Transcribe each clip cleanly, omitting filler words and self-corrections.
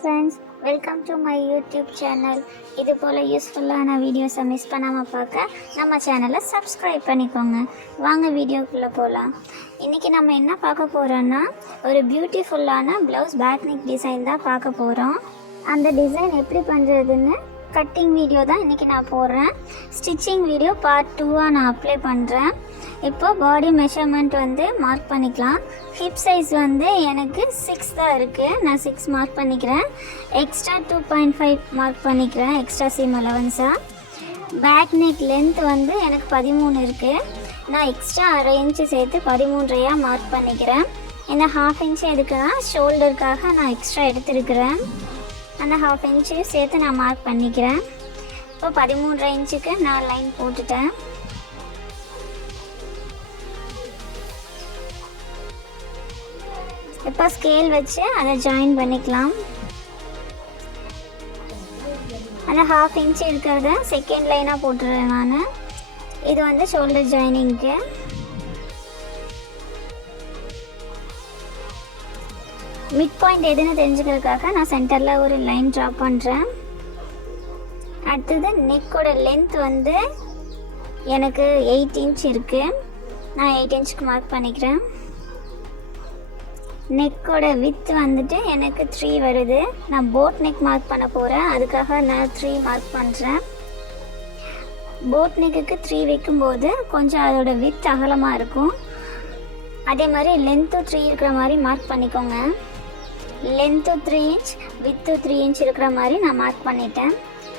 Friends, welcome to my YouTube channel. இது போல் யூஸ்ஃபுல்லான வீடியோஸை மிஸ் பண்ணாமல் பார்க்க நம்ம சேனலை சப்ஸ்கிரைப் பண்ணிக்கோங்க. வாங்க வீடியோக்குள்ளே போகலாம். இன்றைக்கி நம்ம என்ன பார்க்க போகிறோன்னா, ஒரு பியூட்டிஃபுல்லான ப்ளவுஸ் பேக் நெக் டிசைன் தான் பார்க்க போகிறோம். அந்த டிசைன் எப்படி பண்ணுறதுன்னு கட்டிங் வீடியோ தான் இன்றைக்கி நான் போடுறேன். ஸ்டிச்சிங் வீடியோ பார்ட் 2வாக நான் அப்ளை பண்ணுறேன். இப்போ பாடி மெஷர்மெண்ட் மார்க் பண்ணிக்கலாம். ஹிப் சைஸ் எனக்கு 6 தான் இருக்குது. நான் 6 மார்க் பண்ணிக்கிறேன். எக்ஸ்ட்ரா 2.5 மார்க் பண்ணிக்கிறேன், எக்ஸ்ட்ரா சீம் அலவன்ஸாக. பேக் நெக் லென்த் எனக்கு 13 இருக்குது. நான் எக்ஸ்ட்ரா அரை இன்ச்சு சேர்த்து 13.5 மார்க் பண்ணிக்கிறேன். இந்த 1/2 இன்ச்சு எதுக்குன்னா ஷோல்டருக்காக நான் எக்ஸ்ட்ரா எடுத்துருக்கிறேன். அந்த 1/2 இன்ச்சு சேர்த்து நான் மார்க் பண்ணிக்கிறேன். இப்போ 13.5 இன்ச்சுக்கு நான் லைன் போட்டுட்டேன். இப்போ ஸ்கேல் வச்சு அதை ஜாயின் பண்ணிக்கலாம். அந்த 1/2 இன்ச்சு இருக்கிறத செகண்ட் லைனாக போட்டுறேன் நான். இது ஷோல்டர் ஜாயினிங்க்கு. மிட் பாயிண்ட் எதுன்னு தெரிஞ்சுக்கிறதுக்காக நான் சென்டரில் ஒரு லைன் ட்ரா பண்ணுறேன். அடுத்தது நெக்கோட லென்த் எனக்கு 8 இன்ச் இருக்குது. நான் 8 இன்ச்சுக்கு மார்க் பண்ணிக்கிறேன். நெக்கோட வித் எனக்கு 3 வருது. நான் போட் நெக் மார்க் பண்ண போகிறேன், அதுக்காக நான் 3 மார்க் பண்ணுறேன். போட் நெக்குக்கு 3 வைக்கும்போது கொஞ்சம் அதோட வித் அகலமாக இருக்கும். அதே மாதிரி லென்த்தும் 3 இருக்கிற மாதிரி மார்க் பண்ணிக்கோங்க. லென்த்து 3 இன்ச், வித்து 3 இன்ச் இருக்கிற மாதிரி நான் மார்க் பண்ணிட்டேன்.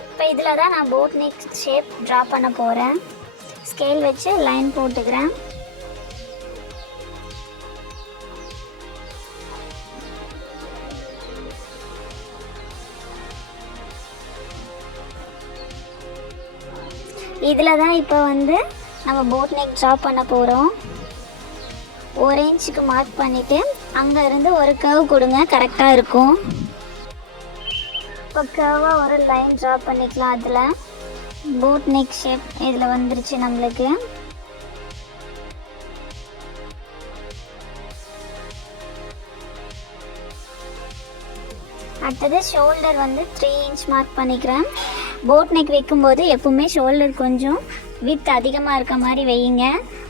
இப்போ இதில் தான் நான் போட் நெக் ஷேப் ட்ரா பண்ண போகிறேன். ஸ்கேல் வச்சு லைன் போட்டுக்கிறேன். இதில் தான் இப்போ நம்ம போட் நெக் ட்ரா பண்ண போகிறோம். 1 இன்ச்சுக்கு மார்க் பண்ணிவிட்டு அங்கே இருந்து ஒரு கர்வ் கொடுங்க, கரெக்டாக இருக்கும். இப்போ கர்வாக ஒரு லைன் ட்ரா பண்ணிக்கலாம். அதில் போட் நெக் ஷேப் இதில் வந்துருச்சு நம்மளுக்கு. அடுத்தது ஷோல்டர் 3 இன்ச் மார்க் பண்ணிக்கிறேன். போட் நெக் வைக்கும்போது எப்பவுமே ஷோல்டர் கொஞ்சம் வித் அதிகமாக இருக்க மாதிரி வையுங்க,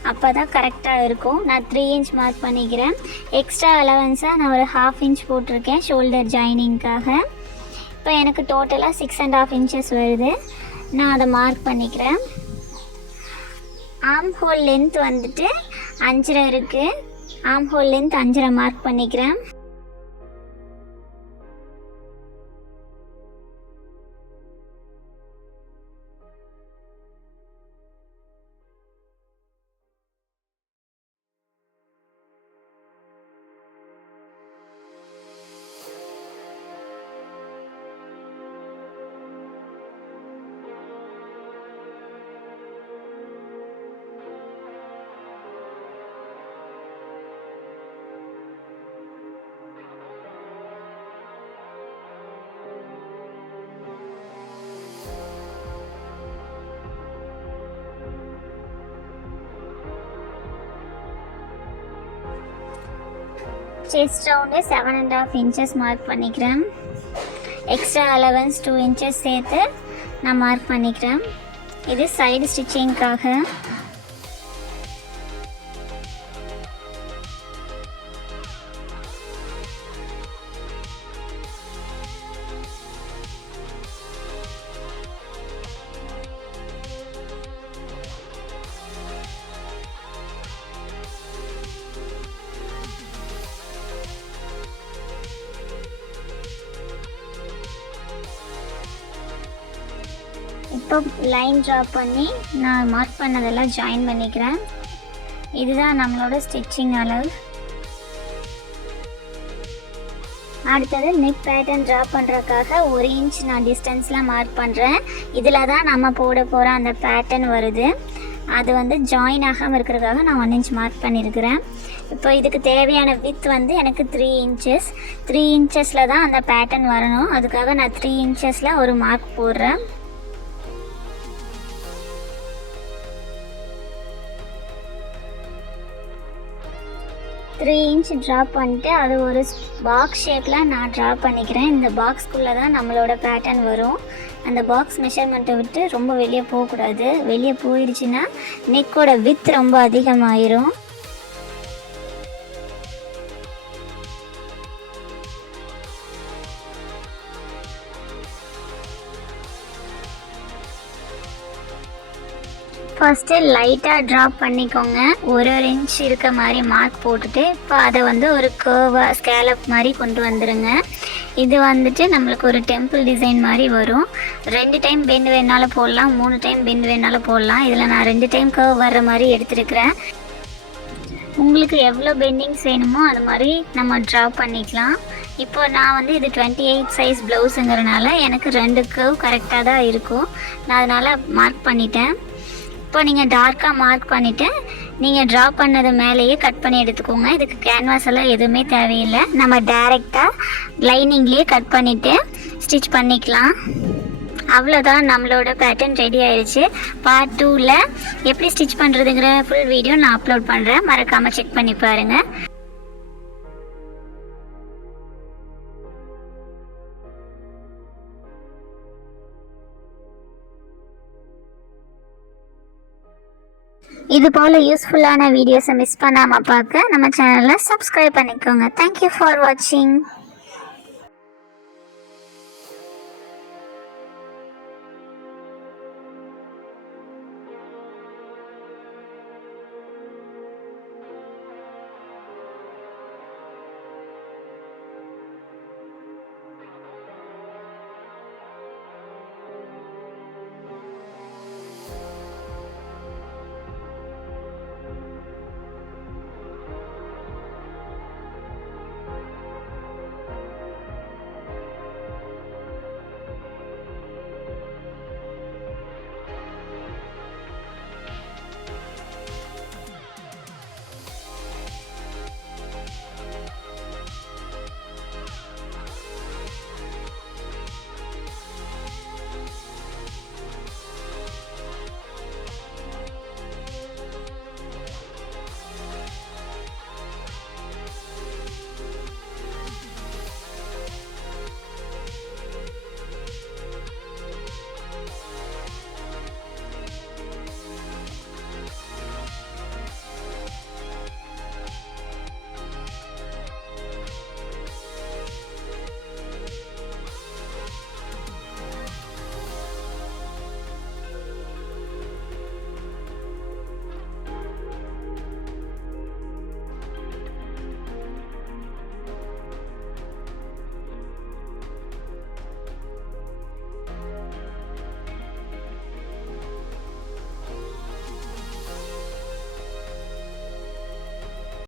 அப்போ தான் கரெக்டாக இருக்கும். நான் 3 இன்ச் மார்க் பண்ணிக்கிறேன். எக்ஸ்ட்ரா அலவன்ஸாக நான் ஒரு 1/2 இன்ச் போட்டிருக்கேன் ஷோல்டர் ஜாயினிங்காக. இப்போ எனக்கு டோட்டலாக 6.5 இன்ச்சஸ் வருது. நான் அதை மார்க் பண்ணிக்கிறேன். ஆர்ம் ஹோல் லென்த் 5.5 இருக்குது. ஆர்ம் ஹோல் லென்த் 5.5 மார்க் பண்ணிக்கிறேன். செஸ்ட் ரவுண்டு 7.5 இன்ச்சஸ் மார்க் பண்ணிக்கிறேன். எக்ஸ்ட்ரா அலவன்ஸ் 2 இன்ச்சஸ் சேர்த்து நான் மார்க் பண்ணிக்கிறேன். இது சைடு ஸ்டிச்சிங்காக. இப்போ லைன் ட்ரா பண்ணி நான் மார்க் பண்ணதெல்லாம் ஜாயின் பண்ணிக்கிறேன். இதுதான் நம்மளோட ஸ்டிச்சிங் அளவு. அடுத்தது நெக் பேட்டர்ன் ட்ரா பண்ணுறதுக்காக 1 இன்ச் நான் டிஸ்டன்ஸில் மார்க் பண்ணுறேன். இதில் தான் நம்ம போட போகிற அந்த பேட்டர்ன் வருது. அது ஜாயின் ஆகாமல் இருக்கிறதுக்காக நான் 1 இன்ச் மார்க் பண்ணியிருக்கிறேன். இப்போ இதுக்கு தேவையான வித் எனக்கு 3 இன்ச்சஸ். 3 இன்ச்சஸில் தான் அந்த பேட்டர்ன் வரணும், அதுக்காக நான் 3 இன்ச்சஸில் ஒரு மார்க் போடுறேன். 3 இன்ச் ட்ரா பண்ணிட்டு அது ஒரு பாக்ஸ் ஷேப்பில் நான் ட்ரா பண்ணிக்கிறேன். இந்த பாக்ஸ்க்குள்ளே தான் நம்மளோட பேட்டர்ன் வரும். அந்த பாக்ஸ் மெஷர்மெண்ட்டை விட்டு ரொம்ப வெளியே போகக்கூடாது. வெளியே போயிடுச்சுன்னா நெக்கோட வித் ரொம்ப அதிகமாயிரும். ஃபஸ்ட்டு லைட்டாக ட்ராப் பண்ணிக்கோங்க. ஒரு இன்ச் இருக்க மாதிரி மார்க் போட்டுட்டு இப்போ அதை வந்து ஒரு கர்வாக ஸ்கேலப் மாதிரி கொண்டு வந்துடுங்க. இது வந்துட்டு நம்மளுக்கு ஒரு டெம்பிள் டிசைன் மாதிரி வரும். 2 டைம் பெண்ட் வேணாலும் போடலாம், 3 டைம் பெண்ட் வேணாலும் போடலாம். இதில் நான் 2 டைம் கர்வ் வர்ற மாதிரி எடுத்துருக்கிறேன். உங்களுக்கு எவ்வளோ பெண்டிங்ஸ் வேணுமோ அது மாதிரி நம்ம ட்ரா பண்ணிக்கலாம். இப்போ நான் வந்து இது 28 சைஸ் ப்ளவுஸுங்கிறனால எனக்கு 2 கர்வ் கரெக்டாக தான் இருக்கும். நான் அதனால் மார்க் பண்ணிட்டேன். இப்போ நீங்கள் டார்க்காக மார்க் பண்ணிவிட்டு நீங்கள் ட்ரா பண்ணது மேலேயே கட் பண்ணி எடுத்துக்கோங்க. இதுக்கு கேன்வாஸ் எல்லாம் எதுவுமே தேவையில்லை. நம்ம டைரெக்டாக லைனிங்லேயே கட் பண்ணிவிட்டு ஸ்டிச் பண்ணிக்கலாம். அவ்வளோதான், நம்மளோட பேட்டர்ன் ரெடி ஆயிடுச்சு. பார்ட் 2ல் எப்படி ஸ்டிச் பண்ணுறதுங்கிற ஃபுல் வீடியோ நான் அப்லோட் பண்ணுறேன். மறக்காமல் செக் பண்ணி பாருங்கள். இது போல் யூஸ்ஃபுல்லான வீடியோஸை மிஸ் பண்ணாமல் பார்க்க நம்ம சேனலை சப்ஸ்கிரைப் பண்ணிக்கோங்க. தேங்க்யூ ஃபார் வாட்சிங்.